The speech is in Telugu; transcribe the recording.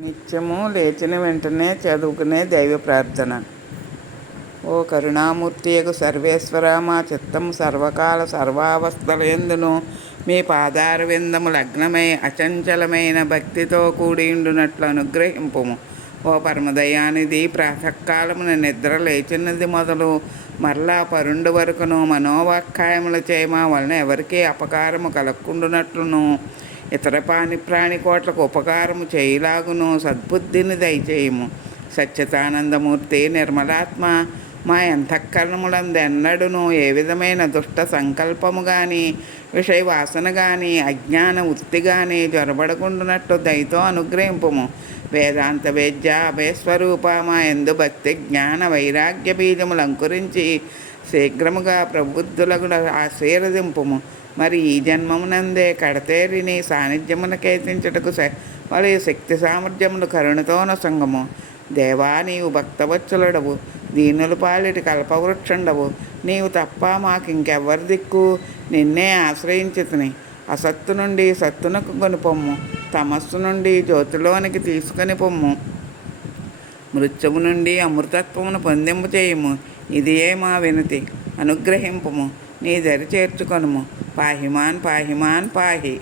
నిత్యము లేచిన వెంటనే చదువుకునే దైవ ప్రార్థన. ఓ కరుణామూర్తియగు సర్వేశ్వర, మా చిత్తము సర్వకాల సర్వావస్థలయందును మీ పాదార విందము లగ్నమై అచంచలమైన భక్తితో కూడియుండునట్లు అనుగ్రహింపుము. ఓ పరమదయానిధి, ప్రాతకాలమున నిద్ర లేచినది మొదలు మరలా పరుండు వరకును మనోవాక్కాయముల చేమ వలన ఎవరికి అపకారము కలగకుండునట్లును ఇతర ప్రాణికోట్లకు ఉపకారము చేయలాగును సద్బుద్ధిని దయచేయము. సచ్చిదానందమూర్తి, నిర్మలాత్మ, మా అంతఃకరణములందెన్నడూను ఏ విధమైన దుష్ట సంకల్పము కానీ విషయ వాసన కానీ అజ్ఞాన వృత్తి కానీ జ్వరబడకుండునట్టు దయతో అనుగ్రహింపుము. వేదాంత వేద్య అభయస్వరూప, మా యందు భక్తి జ్ఞాన వైరాగ్య బీజములు అంకురించి శీఘ్రముగా ప్రబుద్ధులకు ఆశీర్వదింపుము. మరి ఈ జన్మమునందే కడతేరిని సాన్నిధ్యమున కేతించుటకు మరియు శక్తి సామర్థ్యములు కరుణతోన సంగము. దేవా, నీవు భక్తవత్సలుడవు, దీనుల పాలిటి కల్పవృక్షండవు. నీవు తప్ప మాకింకెవ్వరి దిక్కు? నిన్నే ఆశ్రయించితిని. అసత్తు నుండి సత్తునకు కొనిపొమ్ము, తమస్సు నుండి జ్యోతిలోనికి తీసుకొని పొమ్ము. మృత్యువు నుండి అమృతత్వమును పొందింపు చేయుము. ఇదియే మా వినతి, అనుగ్రహింపుము. నీ దరి చేర్చుకొనుము. పాహిమాన్ పాహిమాన్ పాహి.